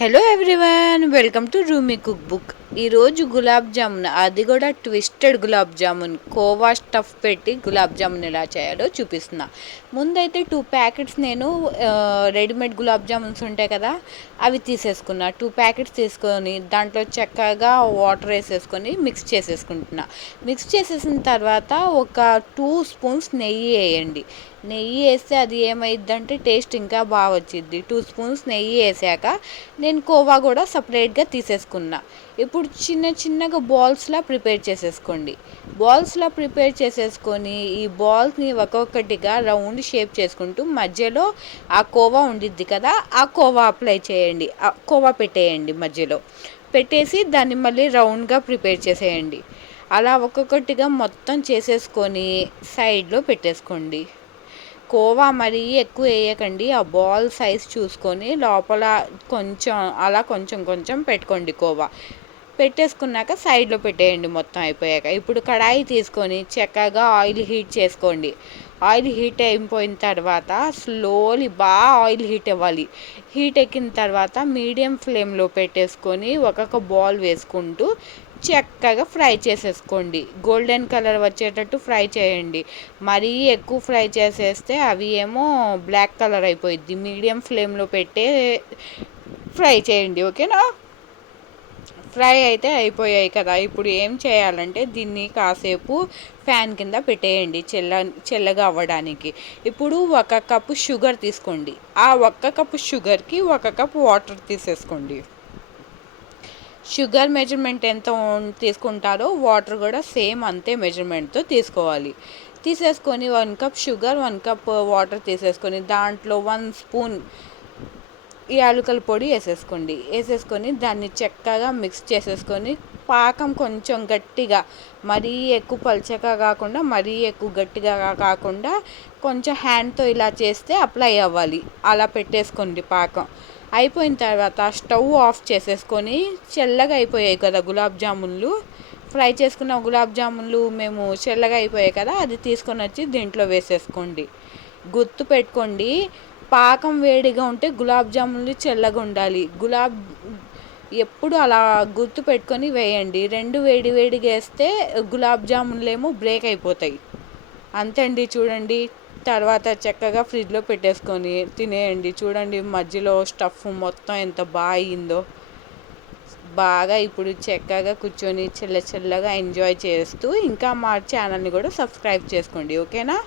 Hello everyone, welcome to Rumi cook book. ఈరోజు గులాబ్ జామున్, అది కూడా ట్విస్టెడ్ గులాబ్ జామున్, కోవా స్టఫ్ పెట్టి గులాబ్ జామున్ ఎలా చేయాలో చూపిస్తున్నా. ముందైతే 2 ప్యాకెట్స్ నేను రెడీమేడ్ గులాబ్ జామున్స్ ఉంటాయి కదా, అవి తీసేసుకున్నా. 2 ప్యాకెట్స్ తీసుకొని దాంట్లో చక్కగా వాటర్ వేసేసుకొని మిక్స్ చేసేసుకుంటున్నా. మిక్స్ చేసేసిన తర్వాత ఒక 2 స్పూన్స్ నెయ్యి వేయండి. నెయ్యి వేస్తే అది ఏమైద్దంటే టేస్ట్ ఇంకా బాగా వచ్చిద్ది. 2 స్పూన్స్ నెయ్యి వేసాక నేను కోవా కూడా సపరేట్గా తీసేసుకున్నా. ఇప్పుడు చిన్న చిన్నగా బాల్స్లా ప్రిపేర్ చేసేసుకోండి. బాల్స్లా ప్రిపేర్ చేసేసుకొని ఈ బాల్స్ని ఒక్కొక్కటిగా రౌండ్ షేప్ చేసుకుంటూ మధ్యలో ఆ కోవా ఉండిద్ది కదా, ఆ కోవా అప్లై చేయండి, ఆ కోవా పెట్టేయండి. మధ్యలో పెట్టేసి దాన్ని మళ్ళీ రౌండ్గా ప్రిపేర్ చేసేయండి. అలా ఒక్కొక్కటిగా మొత్తం చేసేసుకొని సైడ్లో పెట్టేసుకోండి. కోవా మరీ ఎక్కువ వేయకండి, ఆ బాల్ సైజ్ చూసుకొని లోపల కొంచెం అలా కొంచెం కొంచెం పెట్టుకోండి. కోవా పెట్టేసుకున్నాక సైడ్లో పెట్టేయండి మొత్తం అయిపోయాక. ఇప్పుడు కడాయి తీసుకొని చక్కగా ఆయిల్ హీట్ చేసుకోండి. ఆయిల్ హీట్ అయిపోయిన తర్వాత స్లోలీ బాగా ఆయిల్ హీట్ అవ్వాలి. హీట్ ఎక్కిన తర్వాత మీడియం ఫ్లేమ్లో పెట్టేసుకొని ఒక్కొక్క బాల్ వేసుకుంటూ చక్కగా ఫ్రై చేసేసుకోండి. గోల్డెన్ కలర్ వచ్చేటట్టు ఫ్రై చేయండి. మరీ ఎక్కువ ఫ్రై చేసేస్తే అవి ఏమో బ్లాక్ కలర్ అయిపోయిద్ది. మీడియం ఫ్లేమ్లో పెట్టే ఫ్రై చేయండి, ఓకేనా? ఫ్రై అయితే అయిపోయాయి కదా. ఇప్పుడు ఏం చేయాలంటే దీన్ని కాసేపు ఫ్యాన్ కింద పెట్టేయండి చల్లగా అవ్వడానికి. ఇప్పుడు 1 కప్పు షుగర్ తీసుకోండి. ఆ 1 కప్పు షుగర్కి 1 కప్ వాటర్ తీసేసుకోండి. షుగర్ మెజర్మెంట్ ఎంత తీసుకుంటారో వాటర్ కూడా సేమ్ అంతే మెజర్మెంట్తో తీసుకోవాలి. తీసేసుకొని 1 కప్ షుగర్, 1 కప్ వాటర్ తీసేసుకొని దాంట్లో 1 స్పూన్ యాలకుల పొడి వేసేసుకొని దాన్ని చక్కగా మిక్స్ చేసేసుకొని పాకం కొంచెం గట్టిగా, మరీ ఎక్కువ పల్చగా కాకుండా మరీ ఎక్కువ గట్టిగా కాకుండా కొంచెం హ్యాండ్తో ఇలా చేస్తే అప్లై అవ్వాలి. అలా పెట్టేసుకోండి పాకం. అయిపోయిన తర్వాత స్టవ్ ఆఫ్ చేసేసుకొని చల్లగా అయిపోయాయి కదా గులాబ్ జామున్లు, ఫ్రై చేసుకున్న గులాబ్ జామున్లు మేము చల్లగా అయిపోయాయి కదా, అది తీసుకొని వచ్చి దీంట్లో వేసేసుకోండి. గుర్తు పెట్టుకోండి, పాకం వేడిగా ఉంటే గులాబ్ జామున్లు చల్లగా ఉండాలి. ఎప్పుడు అలా గుర్తు పెట్టుకొని వేయండి. 2 వేడి వేడిగా వేస్తే గులాబ్ జామున్లు ఏమో బ్రేక్ అయిపోతాయి. అంతే అండి, చూడండి. తర్వాత చక్కగా ఫ్రిడ్జ్లో పెట్టేసుకొని తినేయండి. చూడండి మధ్యలో స్టఫ్ మొత్తం ఎంత బాగా అయిందో. బాగా ఇప్పుడు చక్కగా కూర్చొని చల్లగా ఎంజాయ్ చేస్తూ ఇంకా మా ఛానల్ని కూడా సబ్స్క్రైబ్ చేసుకోండి, ఓకేనా?